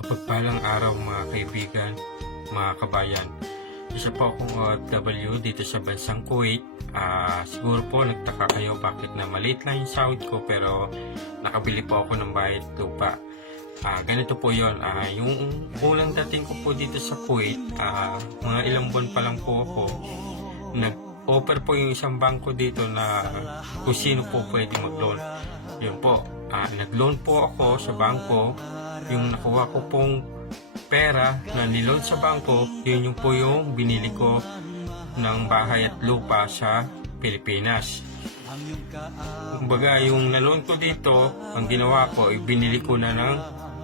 Mapagpalang araw mga kaibigan, mga kabayan. Isa po akong OFW dito sa bansang Kuwait. Siguro po nagtaka kayo bakit na maliit lang yung sahod ko pero nakabili po ako ng bahay at lupa. Ganito po yun. Yung unang dating ko po dito sa Kuwait, mga ilang buwan pa lang po ako, nag-offer po yung isang bangko dito na kung sino po pwede mag-loan. Yun po, nag-loan po ako sa bangko. Yung nakuha ko pong pera na niloan sa bangko, yun yung po yung binili ko ng bahay at lupa sa Pilipinas. Kumbaga, yung naloan ko dito, ang ginawa ko, binili ko na ng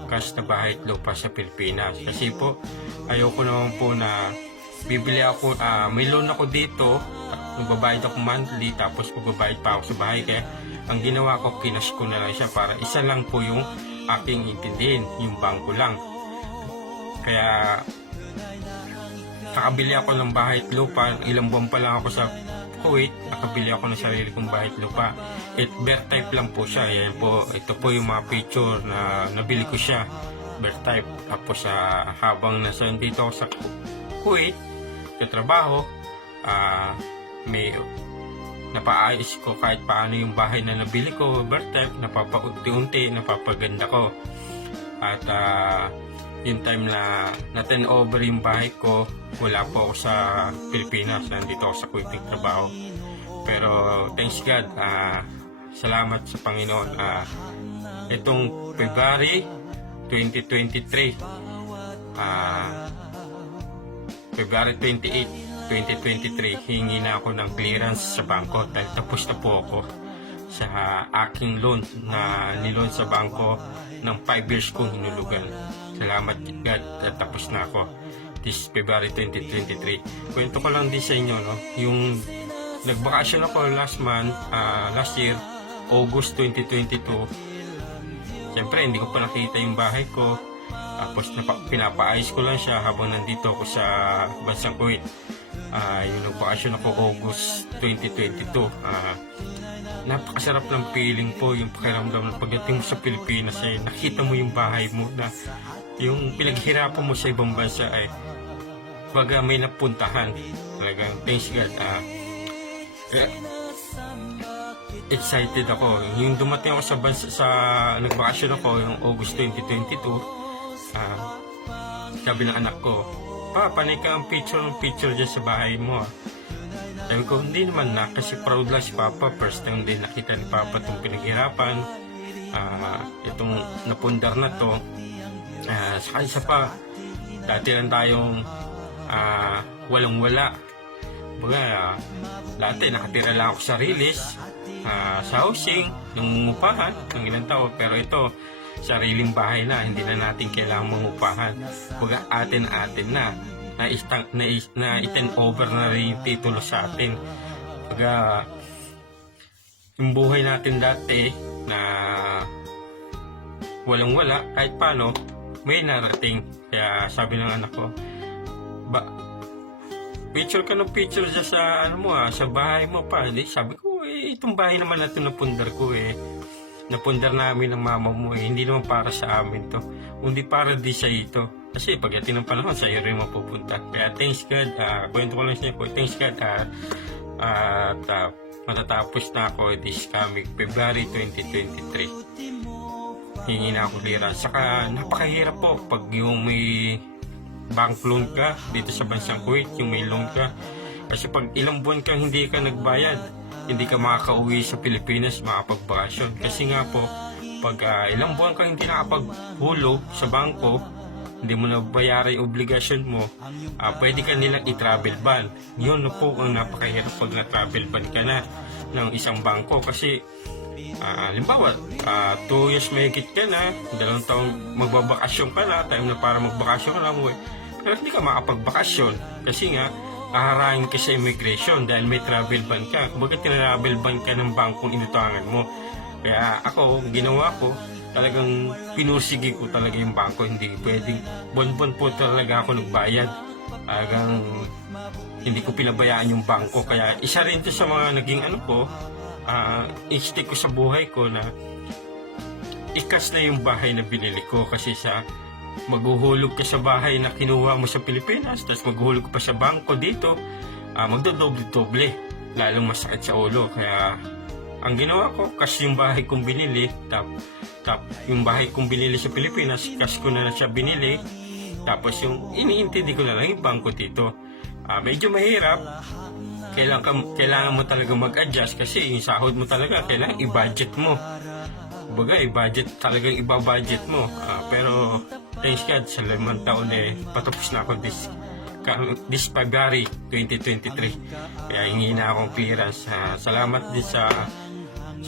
cash na bahay at lupa sa Pilipinas. Kasi po, ayoko naman po na bibili ako, may loan ako dito, magbabayad ako monthly, tapos magbabayad pa ako sa bahay. Kaya ang ginawa ko, kinash ko na lang siya para isa lang po yung aking intindihin, yung bangko lang. Kaya nakabili ako ng bahay at lupa, ilang buwan pa lang ako sa Kuwait, nakabili ako ng sarili kong bahay at lupa. Bear type lang po siya. Yan po, ito po yung mga picture na nabili ko siya, bear type. Tapos habang nasa dito ako sa Kuwait, sa trabaho, may napaayos ko kahit paano yung bahay na nabili ko, bear type, napapaunti-unti, napapaganda ko. At yung time na na-turn over yung bahay ko, wala po ako sa Pilipinas, nandito ako sa Kuwait trabaho. Pero thanks God, salamat sa Panginoon. Itong February 2023, February 28, 2023, hingi na ako ng clearance sa bangko dahil tapos na po ako sa aking loan na niloan sa bangko ng 5 years kong hinulugan. Salamat God at tapos na ako this February 2023. Kwento ko lang din sa inyo, no? Yung nagbakasyon ako last year, August 2022. Siyempre, hindi ko pa nakita yung bahay ko. Tapos pinapaayos ko lang siya habang nandito ako sa bansang Kuwait. Yung nagbakasyon ako August 2022. Napakasarap ng feeling po, yung pakiramdam na pagdating mo sa Pilipinas, nakita mo yung bahay mo na yung pinaghirapan mo sa ibang bansa ay baga may napuntahan. Talagang thanks God. Excited ako. Yung dumating ako sa bansa, nagbakasyon ako yung August 2022, sabi ng anak ko, "Pa, panay ka ang picture dyan sa bahay mo." Sabi ko, hindi naman na, kasi proud lang si Papa. First time din nakita ni Papa itong pinaghirapan, itong napundar na to. Saka isa pa, dati lang tayong walang-wala. Baga, dati nakatira lang ako sa Riles, sa housing, nangungupahan ng ilang tao. Pero ito, sariling bahay na, hindi na natin kailangang mangupahan. Baga, atin-atin na. Na-turn over na rin yung titulo sa atin. Baga, yung buhay natin dati na walang-wala, kahit paano, may narating. Kaya sabi ng anak ko, picture ka ng picture dyan sa, sa bahay mo pa. Sabi ko, itong bahay naman natin napundar ko napundar namin ng mama mo hindi naman para sa amin to, hindi para di sa ito. Kasi pagdating ng panahon, sa iyo rin mapupunta. Kaya thanks God, kwento ko lang siya po, thanks God, at matatapos na ako this coming February 2023. Hingi na ako clearance. Saka napakahirap po pag yung may bank loan ka dito sa bansang Kuwait, yung may loan ka. Kasi pag ilang buwan kang hindi ka nagbayad, hindi ka makakauwi sa Pilipinas, makapagbakasyon. Kasi nga po, pag ilang buwan kang hindi nakapaghulo sa bangko, hindi mo na bayaran yung obligasyon mo, pwede ka nilang i-travel ban. Yun po ang napakahirap pag na-travel ban ka na ng isang bangko. Kasi, halimbawa, 2 years mahigit ka na, 2 taong magbabakasyon ka na, time na para magbakasyon ka lang, pero hindi ka makapagbakasyon. Kasi nga, aharangin ka sa immigration dahil may travel ban ka. Kumbaga travel ban ka ng bangkong inutangan mo. Kaya ako, ginawa ko, talagang pinursigi ko talaga yung bangko. Hindi pwedeng, buwan-buwan po talaga ako nagbayad. Talagang hindi ko pinabayaan yung bangko. Kaya isa rin ito sa mga naging instinct ko sa buhay ko na ikas na yung bahay na binili ko kasi sa maghuhulog ka sa bahay na kinuha mo sa Pilipinas, tapos maghuhulog ka pa sa bangko dito, magdodoble-doble, lalong masakit sa ulo. Kaya ang ginawa ko, cash yung bahay kong binili, yung bahay kong binili sa Pilipinas, cash ko na siya binili, tapos yung iniintindi ko na lang yung bangko dito. Medyo mahirap, kailangan mo talaga mag-adjust kasi yung sahod mo talaga, kailangan i-budget mo. Baga, i-budget, talagang iba-budget mo. Pero, thanks God, sa 5 taon patapos na ako this February 2023. Kaya hingi na akong clearance. Salamat din sa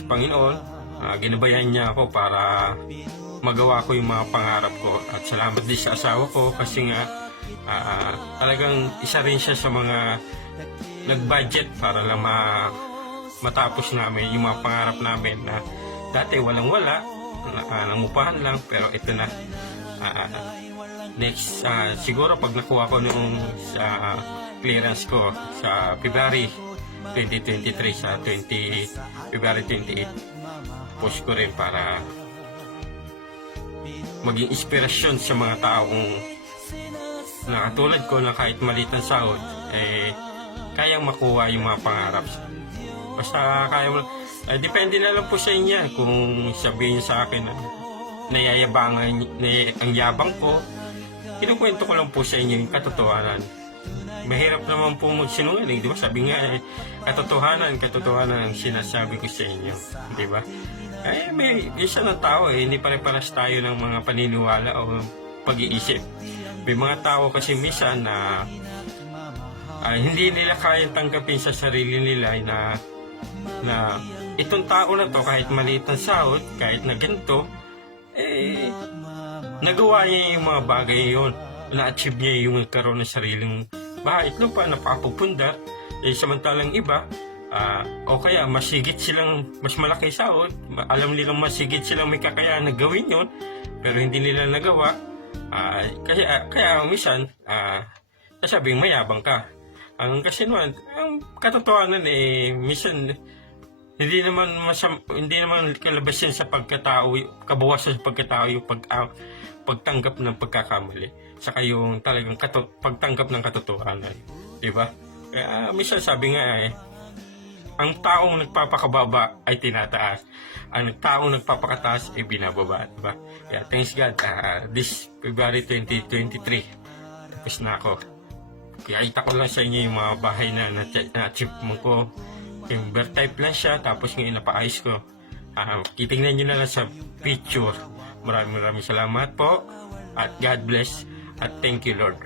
Panginoon. Ginabayan niya ako para magawa ko yung mga pangarap ko. At salamat din sa asawa ko kasi nga talagang isa rin siya sa mga nag-budget para lang matapos namin yung mga pangarap namin na dati walang-wala, nangupahan lang, pero ito na. Next, siguro pag nakuha ko nung sa clearance ko sa February 2023, sa February 28, push ko rin para maging inspirasyon sa mga taong na katulad ko na kahit maliit ang sahod, kayang makuha yung mga pangarap. Basta kaya mo, depende na lang po sa inyo kung sabihin sa akin na nayayabangan ang yabang ko. Kinukwento ko lang po sa inyo yung katotohanan. Mahirap naman po magsinungaling, di ba? Sabi nga, katotohanan ang sinasabi ko sa inyo, di ba? May isa ng tao, hindi pare-paras tayo ng mga paniniwala o pag-iisip. May mga tao kasi minsan na hindi nila kayang tanggapin sa sarili nila na itong tao na to, kahit maliit ang sahod, kahit na ganito, nagawa niya yung mga bagay yun. Na-achieve niya yung karoon ng sariling bahay at lupa, napapupundar. Samantalang iba, o kaya masigit silang, mas malaki sahod, alam nilang masigit silang may kakayahan na gawin yun, pero hindi nila nagawa. Kaya minsan, sabing mayabang ka. Kasi naman, ang katotohanan minsan, hindi naman kalabasin sa pagkatao, kabawasan sa pagkatao yung pagtanggap ng pagkakamali. Saka yung talagang pagtanggap ng katotohanan. Diba? Kaya minsan sabi nga ang taong nagpapakababa ay tinataas. Ang taong nagpapakataas ay binababa. Diba? Kaya thanks God, this February 2023, tapos na ako. Kaya ko lang sa inyo yung mga bahay na na-achieve mo ko. Yung bird type lang siya, tapos ngayon napaayos ko. Titingnan nyo na lang sa picture. Maraming salamat po. At God bless. At thank you, Lord.